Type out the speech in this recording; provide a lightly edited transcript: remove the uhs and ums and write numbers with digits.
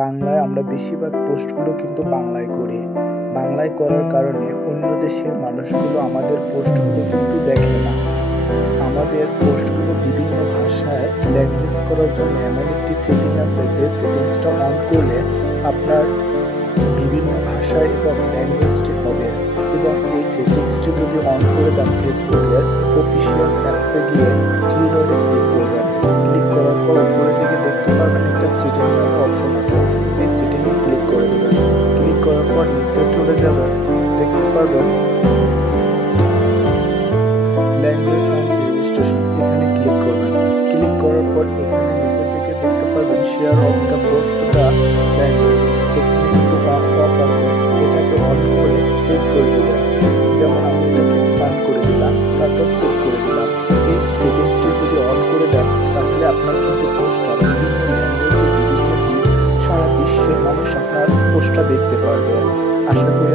বাংলায় আমরা বেশিরভাগ পোস্টগুলো কিন্তু বাংলায় করি। বাংলায় করার কারণে অন্য দেশের মানুষগুলো আমাদের পোস্টগুলো কিন্তু দেখে না। আমাদের পোস্টগুলো বিভিন্ন ভাষায় ল্যাঙ্গুয়েজ করার জন্য এমন একটি সেটিং আছে, যে সেটিংসটা অন করলে আপনার বিভিন্ন ভাষায় এবং ল্যাঙ্গুয়েজটি হবে। এবং এই সেটিংসটি যদি অন করে দেন, ফেসবুকের অফিসিয়াল অ্যাপসে গিয়ে থ্রি ডটে ক্লিক করবেন। ক্লিক করার পর উপরের দিকে দেখতে পারবেন একটা সেটিং নামে অপশন আছে। এই সেটিংয়ে ক্লিক করে দেবেন। ক্লিক করার পর নিচে চলে যাবেন, দেখতে পারবেন ল্যাঙ্গুয়েজ অ্যান্ড রেজিস্ট্রেশন, এখানে ক্লিক করবেন। ক্লিক করার পর এখানে নিচের দিকে দেখতে পারবেন share of the post the language, এখানে কিন্তু অফ আছে। এটাকে অন করে সেভ করে দিবেন। যেমন আমি এটাকে অন করে দিলাম, তারপর সেভ করে দিলাম। এই সেটিংসটি যদি অন করে দেন, তাহলে আপনার কিন্তু পোস্টটা বিভিন্ন ল্যাঙ্গুয়েজে, বিভিন্ন সারা বিশ্বের মানুষ আপনার পোস্টটা দেখতে পারবে। আশা করি